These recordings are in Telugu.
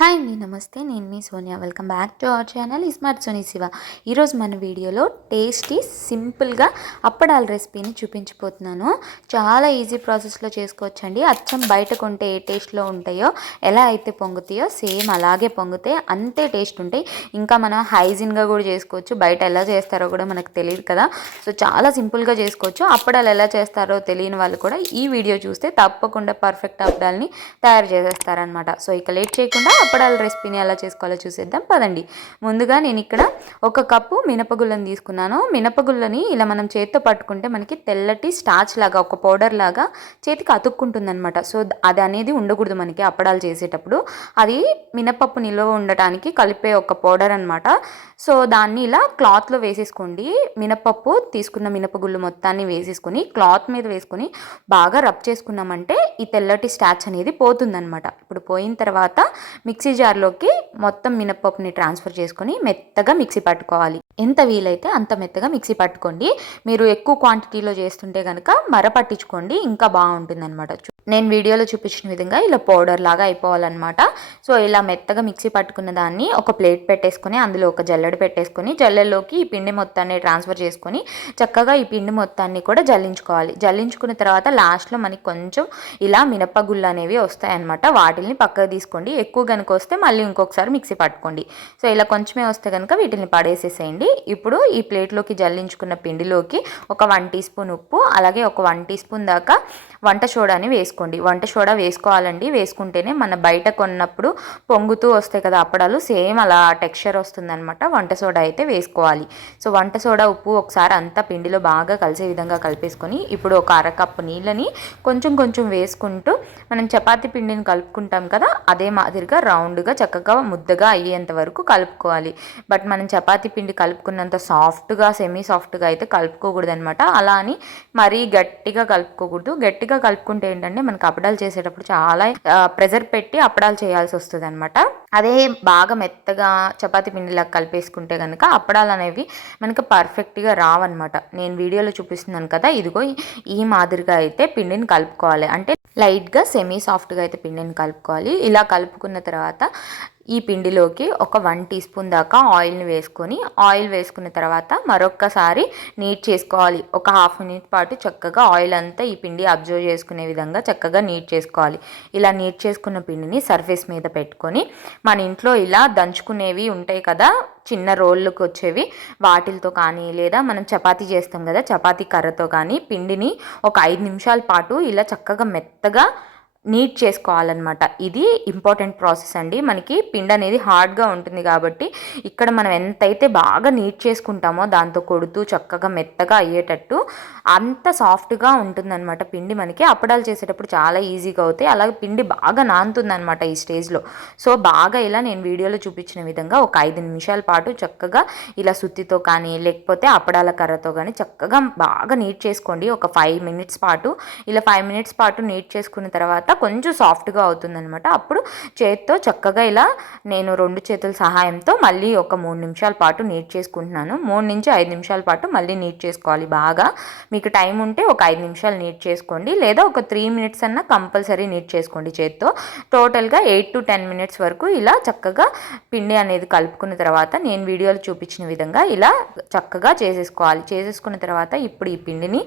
హాయ్ అండి, నమస్తే. నేను మీ Sonia. Welcome back to our channel smart Soni Siva. ఈరోజు మన వీడియోలో టేస్టీ సింపుల్గా అప్పడాల రెసిపీని చూపించిపోతున్నాను. చాలా ఈజీ ప్రాసెస్లో చేసుకోవచ్చండి. అచ్చం బయట కొంటే ఏ టేస్ట్లో ఉంటాయో, ఎలా అయితే పొంగుతాయో సేమ్ అలాగే పొంగుతాయి, అంతే టేస్ట్ ఉంటాయి. ఇంకా మనం హైజీన్గా కూడా చేసుకోవచ్చు. బయట ఎలా చేస్తారో కూడా మనకు తెలియదు కదా. సో చాలా సింపుల్గా చేసుకోవచ్చు. అప్పడాలు ఎలా చేస్తారో తెలియని వాళ్ళు కూడా ఈ వీడియో చూస్తే తప్పకుండా పర్ఫెక్ట్ అప్పడాలని తయారు చేసేస్తారనమాట. సో ఇక లేట్ చేయకుండా అప్పడాల రెసిపీని ఎలా చేసుకోవాలో చూసేద్దాం పదండి. ముందుగా నేను ఇక్కడ 1 కప్పు మినపగుళ్ళని తీసుకున్నాను. మినపగుళ్ళని ఇలా మనం చేత్తో పట్టుకుంటే మనకి తెల్లటి స్టార్చ్ లాగా, ఒక పౌడర్ లాగా చేతికి అతుక్కుంటుంది అనమాట. సో అది అనేది ఉండకూడదు మనకి అప్పడాలు చేసేటప్పుడు. అది మినపప్పు నిల్వ ఉండటానికి కలిపే ఒక పౌడర్ అనమాట. సో దాన్ని ఇలా క్లాత్లో వేసేసుకోండి. మినపప్పు తీసుకున్న మినపగుళ్ళు మొత్తాన్ని వేసేసుకొని క్లాత్ మీద వేసుకొని బాగా రబ్ చేసుకున్నామంటే ఈ తెల్లటి స్టార్చ్ అనేది పోతుందనమాట. ఇప్పుడు పోయిన తర్వాత మిక్సీ జార్లోకి మొత్తం మినపప్పుని ట్రాన్స్ఫర్ చేసుకొని మెత్తగా మిక్సీ పట్టుకోవాలి. ఎంత వీలైతే అంత మెత్తగా మిక్సీ పట్టుకోండి. మీరు ఎక్కువ క్వాంటిటీలో చేస్తుంటే కనుక మర పట్టించుకోండి, ఇంకా బాగుంటుంది అనమాట. నేను వీడియోలో చూపించిన విధంగా ఇలా పౌడర్ లాగా అయిపోవాలన్నమాట. సో ఇలా మెత్తగా మిక్సీ పట్టుకున్న దాన్ని ఒక ప్లేట్ పెట్టేసుకొని అందులో ఒక జల్లెడ పెట్టేసుకొని జల్లెల్లోకి ఈ పిండి మొత్తాన్ని ట్రాన్స్ఫర్ చేసుకొని చక్కగా ఈ పిండి మొత్తాన్ని కూడా జల్లించుకోవాలి. జల్లించుకున్న తర్వాత లాస్ట్లో మనకి కొంచెం ఇలా మినపగుళ్ళు అనేవి వస్తాయన్నమాట. వాటిని పక్కకు తీసుకోండి. ఎక్కువ కనుక వస్తే మళ్ళీ ఇంకొకసారి మిక్సీ పట్టుకోండి. సో ఇలా కొంచెమే వస్తే కనుక వీటిని పడేసేసేయండి. ఇప్పుడు ఈ ప్లేట్లోకి జల్లించుకున్న పిండిలోకి ఒక 1 టీ స్పూన్ ఉప్పు, అలాగే ఒక 1 టీ స్పూన్ దాకా వంట సోడాని వేసుకోండి. వంట సోడా వేసుకోవాలండి. వేసుకుంటేనే మన బయట కొన్నప్పుడు పొంగుతూ వస్తాయి కదా అప్పడాలు, సేమ్ అలా టెక్స్చర్ వస్తుందన్నమాట. వంట సోడా అయితే వేసుకోవాలి. సో వంట సోడా, ఉప్పు ఒకసారి అంతా పిండిలో బాగా కలిసే విధంగా కలిపేసుకొని ఇప్పుడు ఒక 1/2 కప్పు నీళ్ళని కొంచెం కొంచెం వేసుకుంటూ మనం చపాతీ పిండిని కలుపుకుంటాం కదా, అదే మాదిరిగా రౌండ్గా చక్కగా ముద్దగా అయ్యేంత వరకు కలుపుకోవాలి. బట్ మనం చపాతీ పిండి కలుపుకున్నంత సాఫ్ట్గా, సెమీ సాఫ్ట్గా అయితే కలుపుకోకూడదు అనమాట. అలా అని మరీ గట్టిగా కలుపుకోకూడదు. గట్టిగా కలుపుకుంటే ఏంటంటే మనకి అప్పడాలు చేసేటప్పుడు చాలా ప్రెజర్ పెట్టి అప్పడాలు చేయాల్సి వస్తుంది అనమాట. అదే బాగా మెత్తగా చపాతీ పిండిలా కలిపేసుకుంటే కనుక అప్పడాలు అనేవి మనకి పర్ఫెక్ట్గా రావన్నమాట. నేను వీడియోలో చూపిస్తున్నాను కదా, ఇదిగో ఈ మాదిరిగా అయితే పిండిని కలుపుకోవాలి. అంటే లైట్గా సెమీ సాఫ్ట్గా అయితే పిండిని కలుపుకోవాలి. ఇలా కలుపుకున్న తర్వాత ఈ పిండిలోకి ఒక 1 టీ స్పూన్ దాకా ఆయిల్ని వేసుకొని, ఆయిల్ వేసుకున్న తర్వాత మరొక్కసారి నీట్ చేసుకోవాలి. ఒక 1/2 మినిట్ పాటు చక్కగా ఆయిల్ అంతా ఈ పిండి అబ్జర్వ్ చేసుకునే విధంగా చక్కగా నీట్ చేసుకోవాలి. ఇలా నీట్ చేసుకున్న పిండిని సర్ఫేస్ మీద పెట్టుకొని మన ఇంట్లో ఇలా దంచుకునేవి ఉంటాయి కదా, చిన్న రోళ్ళకి వచ్చేవి, వాటిలతో కానీ లేదా మనం చపాతీ చేస్తాం కదా చపాతీ కర్రతో కానీ పిండిని ఒక 5 నిమిషాల పాటు ఇలా చక్కగా మెత్తగా నీట్ చేసుకోవాలన్నమాట. ఇది ఇంపార్టెంట్ ప్రాసెస్ అండి. మనకి పిండి అనేది హార్డ్గా ఉంటుంది కాబట్టి ఇక్కడ మనం ఎంతైతే బాగా నీట్ చేసుకుంటామో దాంతో కొడుతూ చక్కగా మెత్తగా అయ్యేటట్టు అంత సాఫ్ట్గా ఉంటుందన్నమాట పిండి. మనకి అప్పడాలు చేసేటప్పుడు చాలా ఈజీగా అవుతాయి. అలాగే పిండి బాగా నానుతుందన్నమాట ఈ స్టేజ్లో. సో బాగా ఇలా నేను వీడియోలో చూపించిన విధంగా ఒక 5 నిమిషాల పాటు చక్కగా ఇలా సుత్తితో కానీ లేకపోతే అప్పడాల కర్రతో కానీ చక్కగా బాగా నీట్ చేసుకోండి. ఒక 5 మినిట్స్ పాటు ఇలా 5 మినిట్స్ పాటు నీట్ చేసుకున్న తర్వాత కొంచెం సాఫ్ట్గా అవుతుందనమాట. అప్పుడు చేతితో చక్కగా ఇలా నేను 2 చేతుల సహాయంతో మళ్ళీ ఒక 3 నిమిషాల పాటు నీట్ చేసుకుంటున్నాను. 3 నుంచి 5 నిమిషాల పాటు మళ్ళీ నీట్ చేసుకోవాలి బాగా. మీకు టైం ఉంటే ఒక 5 నిమిషాలు నీట్ చేసుకోండి, లేదా ఒక 3 మినిట్స్ అన్నా కంపల్సరీ నీట్ చేసుకోండి చేతితో. టోటల్గా 8 to 10 మినిట్స్ వరకు ఇలా చక్కగా పిండి అనేది కలుపుకున్న తర్వాత నేను వీడియోలో చూపించిన విధంగా ఇలా చక్కగా చేసేసుకోవాలి. చేసేసుకున్న తర్వాత ఇప్పుడు ఈ పిండిని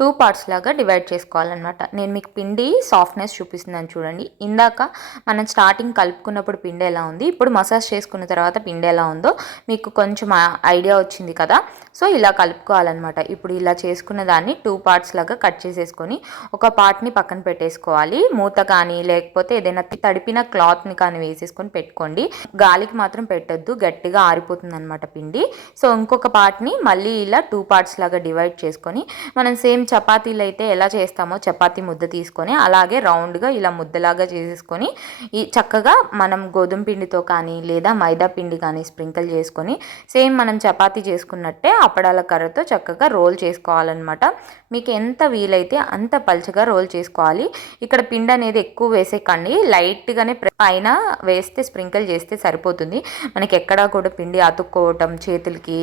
2 పార్ట్స్ లాగా డివైడ్ చేసుకోవాలన్నమాట. నేను మీకు పిండి సాఫ్ట్నెస్ చూపిస్తున్నాను చూడండి. ఇందాక మనం స్టార్టింగ్ కలుపుకున్నప్పుడు పిండి ఎలా ఉంది, ఇప్పుడు మసాజ్ చేసుకున్న తర్వాత పిండి ఎలా ఉందో మీకు కొంచెం ఐడియా వచ్చింది కదా. సో ఇలా కలుపుకోవాలన్నమాట. ఇప్పుడు ఇలా చేసుకున్న దాన్ని 2 పార్ట్స్ లాగా కట్ చేసేసుకొని ఒక పార్ట్ని పక్కన పెట్టేసుకోవాలి. మూత కానీ లేకపోతే ఏదైనా తడిపిన క్లాత్ని కానీ వేసేసుకొని పెట్టుకోండి. గాలికి మాత్రం పెట్టొద్దు, గట్టిగా ఆరిపోతుంది అనమాట పిండి. సో ఇంకొక పార్ట్ని మళ్ళీ ఇలా 2 పార్ట్స్ లాగా డివైడ్ చేసుకొని మనం సేమ్ చపాతీలు అయితే ఎలా చేస్తామో చపాతీ ముద్ద తీసుకొని అలాగే రౌండ్గా ఇలా ముద్దలాగా చేసేసుకొని ఈ చక్కగా మనం గోధుమ పిండితో కానీ లేదా మైదా పిండి కానీ స్ప్రింకిల్ చేసుకొని సేమ్ మనం చపాతీ చేసుకున్నట్టే అప్పడాల కర్రతో చక్కగా రోల్ చేసుకోవాలన్నమాట. మీకు ఎంత వీలైతే అంత పల్చగా రోల్ చేసుకోవాలి. ఇక్కడ పిండి అనేది ఎక్కువ వేసేకండి, లైట్గానే పైన వేస్తే స్ప్రింకిల్ చేస్తే సరిపోతుంది. మనకి ఎక్కడా కూడా పిండి అతుక్కోవటం, చేతులకి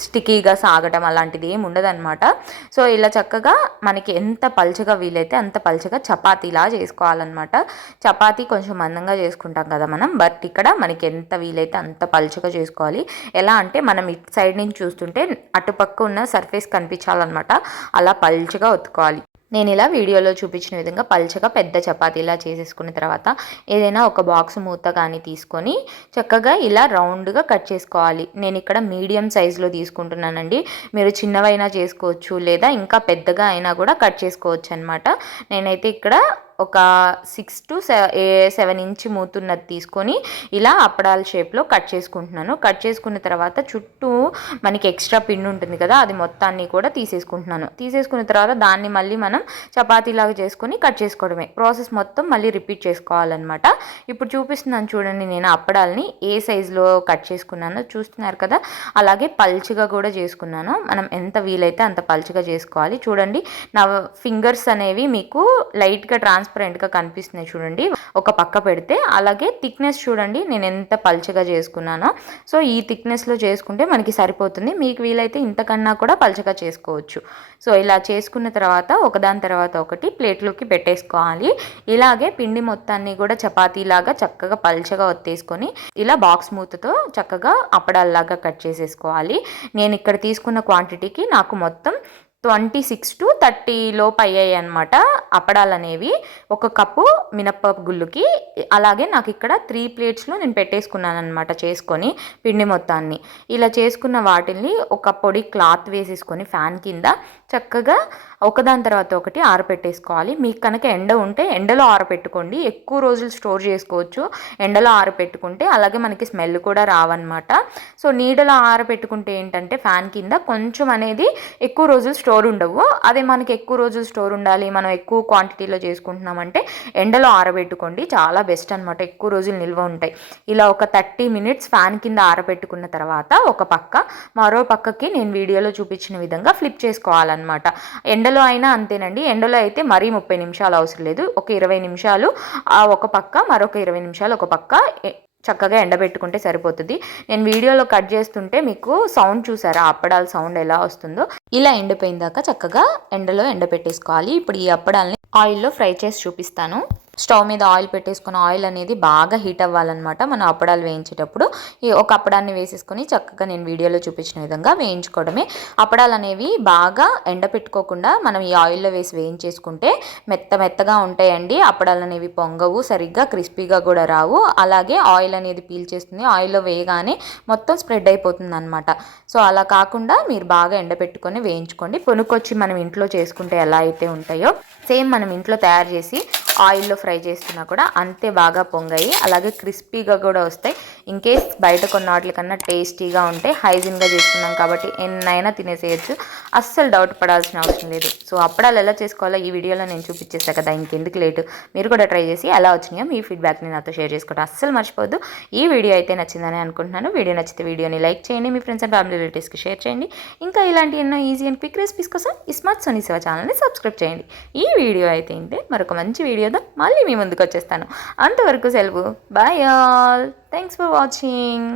స్టికీగా సాగటం అలాంటిది ఏమి ఉండదన్నమాట. సో ఇలా చక్కగా మనకి ఎంత పల్చగా వీలైతే అంత పల్చగా చపాతీలా చేసుకోవాలన్నమాట. చపాతీ కొంచెం మందంగా చేసుకుంటాం కదా మనం, బట్ ఇక్కడ మనకి ఎంత వీలైతే అంత పల్చగా చేసుకోవాలి. ఎలా అంటే మనం ఇటు సైడ్ నుంచి చూస్తుంటే అటుపక్క ఉన్న సర్ఫేస్ కనిపించాలన్నమాట, అలా పల్చగా ఒత్తుకోవాలి. నేను ఇలా వీడియోలో చూపించిన విధంగా పల్చగా పెద్ద చపాతీలా చేసేసుకున్న తర్వాత ఏదైనా ఒక బాక్స్ మూత కానీ తీసుకొని చక్కగా ఇలా రౌండ్గా కట్ చేసుకోవాలి. నేను ఇక్కడ మీడియం సైజులో తీసుకుంటున్నానండి. మీరు చిన్నవైనా చేసుకోవచ్చు, లేదా ఇంకా పెద్దగా అయినా కూడా కట్ చేసుకోవచ్చు అనమాట. నేనైతే ఇక్కడ ఒక 6 to 7 ఇంచ్ మూతున్నది తీసుకొని ఇలా అప్పడాల షేప్లో కట్ చేసుకుంటున్నాను. కట్ చేసుకున్న తర్వాత చుట్టూ మనకి ఎక్స్ట్రా పిండి ఉంటుంది కదా, అది మొత్తాన్ని కూడా తీసేసుకుంటున్నాను. తీసేసుకున్న తర్వాత దాన్ని మళ్ళీ మనం చపాతీలాగా చేసుకొని కట్ చేసుకోవడమే. ప్రాసెస్ మొత్తం మళ్ళీ రిపీట్ చేసుకోవాలన్నమాట. ఇప్పుడు చూపిస్తున్నాను చూడండి, నేను అప్పడాలని ఏ సైజులో కట్ చేసుకున్నానో చూస్తున్నారు కదా, అలాగే పల్చగా కూడా చేసుకున్నాను. మనం ఎంత వీలైతే అంత పల్చగా చేసుకోవాలి. చూడండి, నా ఫింగర్స్ అనేవి మీకు లైట్గా ట్రాన్స్పరెంట్గా కనిపిస్తున్నాయి చూడండి ఒక పక్క పెడితే. అలాగే థిక్నెస్ చూడండి నేను ఎంత పల్చగా చేసుకున్నానో. సో ఈ థిక్నెస్లో చేసుకుంటే మనకి సరిపోతుంది. మీకు వీలైతే ఇంతకన్నా కూడా పల్చగా చేసుకోవచ్చు. సో ఇలా చేసుకున్న తర్వాత ఒకదాని తర్వాత ఒకటి ప్లేట్లోకి పెట్టేసుకోవాలి. ఇలాగే పిండి మొత్తాన్ని కూడా చపాతీలాగా చక్కగా పల్చగా ఒత్తేసుకొని ఇలా బాక్స్ మూతతో చక్కగా అప్పడాల్లాగా కట్ చేసేసుకోవాలి. నేను ఇక్కడ తీసుకున్న క్వాంటిటీకి నాకు మొత్తం 26 to 30 లోపు అయ్యాయి అనమాట అప్పడాలు అనేవి. ఒక కప్పు మినప్పప్పు గుళ్ళుకి. అలాగే నాకు ఇక్కడ 3 ప్లేట్స్లో నేను పెట్టేసుకున్నాను అనమాట చేసుకొని పిండి మొత్తాన్ని. ఇలా చేసుకున్న వాటిని ఒక పొడి క్లాత్ వేసేసుకొని ఫ్యాన్ కింద చక్కగా ఒకదాని తర్వాత ఒకటి ఆరపెట్టేసుకోవాలి. మీకు కనుక ఎండ ఉంటే ఎండలో ఆరపెట్టుకోండి, ఎక్కువ రోజులు స్టోర్ చేసుకోవచ్చు ఎండలో ఆరపెట్టుకుంటే. అలాగే మనకి స్మెల్ కూడా రావన్నమాట. సో నీడలో ఆరపెట్టుకుంటే ఏంటంటే ఫ్యాన్ కింద కొంచెం అనేది ఎక్కువ రోజులు స్టోర్ ఉండవు. అదే మనకి ఎక్కువ రోజులు స్టోర్ ఉండాలి, మనం ఎక్కువ క్వాంటిటీలో చేసుకుంటున్నామంటే ఎండలో ఆరబెట్టుకోండి, చాలా బెస్ట్ అనమాట, ఎక్కువ రోజులు నిల్వ ఉంటాయి. ఇలా ఒక 30 minutes ఫ్యాన్ కింద ఆరబెట్టుకున్న తర్వాత ఒక పక్క మరో పక్కకి నేను వీడియోలో చూపించిన విధంగా ఫ్లిప్ చేసుకోవాలన్నమాట. ఎండలో అయినా అంతేనండి. ఎండలో అయితే మరీ 30 నిమిషాలు అవసరం లేదు, ఒక 20 నిమిషాలు ఒక పక్క, మరొక 20 నిమిషాలు ఒక పక్క చక్కగా ఎండబెట్టుకుంటే సరిపోతుంది. నేను వీడియోలో కట్ చేస్తుంటే మీకు సౌండ్ చూసారా, అప్పడాల సౌండ్ ఎలా వస్తుందో. ఇలా ఎండిపోయిన దాకా చక్కగా ఎండలో ఎండబెట్టేసుకోవాలి. ఇప్పుడు ఈ అప్పడాలని ఆయిల్లో ఫ్రై చేసి చూపిస్తాను. స్టవ్ మీద ఆయిల్ పెట్టేసుకుని ఆయిల్ అనేది బాగా హీట్ అవ్వాలన్నమాట. మనం అప్పడాలు వేయించేటప్పుడు ఈ ఒక అప్పడాన్ని వేసేసుకొని చక్కగా నేను వీడియోలో చూపించిన విధంగా వేయించుకోవడమే. అప్పడాలు అనేవి బాగా ఎండపెట్టుకోకుండా మనం ఈ ఆయిల్లో వేసి వేయించేసుకుంటే మెత్తగా ఉంటాయండి. అప్పడాలు అనేవి పొంగవు, సరిగ్గా క్రిస్పీగా కూడా రావు. అలాగే ఆయిల్ అనేది పీల్చేస్తుంది, ఆయిల్లో వేయగానే మొత్తం స్ప్రెడ్ అయిపోతుంది అనమాట. సో అలా కాకుండా మీరు బాగా ఎండపెట్టుకొని వేయించుకోండి. కొనుక్కొచ్చి మనం ఇంట్లో చేసుకుంటే ఎలా అయితే ఉంటాయో సేమ్ మనం ఇంట్లో తయారు చేసి ఆయిల్లో ఫ్రై చేస్తున్నా కూడా అంతే బాగా పొంగాయి, అలాగే క్రిస్పీగా కూడా వస్తాయి. ఇన్కేస్ బయట కొన్న వాటి కన్నా టేస్టీగా ఉంటాయి. హైజీన్గా చేసుకున్నాం కాబట్టి ఎన్నైనా తినేసేయచ్చు, అస్సలు డౌట్ పడాల్సిన అవసరం లేదు. సో అప్పడాలు ఎలా చేసుకోవాలో ఈ వీడియోలో నేను చూపించేస్తాను కదా, ఇంకెందుకు లేటు, మీరు కూడా ట్రై చేసి ఎలా వచ్చినాయో మీ ఫీడ్బ్యాక్ని నాతో షేర్ చేసుకోవడం అస్సలు మర్చిపోద్దు. ఈ వీడియో అయితే నచ్చిందని అనుకుంటున్నాను. వీడియో నచ్చితే వీడియోని లైక్ చేయండి, మీ ఫ్రెండ్స్ అండ్ ఫ్యామిలీ రిలేటివ్స్కి షేర్ చేయండి. ఇంకా ఇలాంటి ఎన్నో ఈజీ అండ్ క్విక్ రెసిపీస్ కోసం స్మార్ట్ సోనీ శివ ఛానల్ని సబ్స్క్రైబ్ చేయండి. ఈ వీడియో అయితే మరొక మంచి వీడియోతో మళ్ళీ మీ ముందుకు వచ్చేస్తాను. అంతవరకు సెలవు. Bye all. Thanks for watching.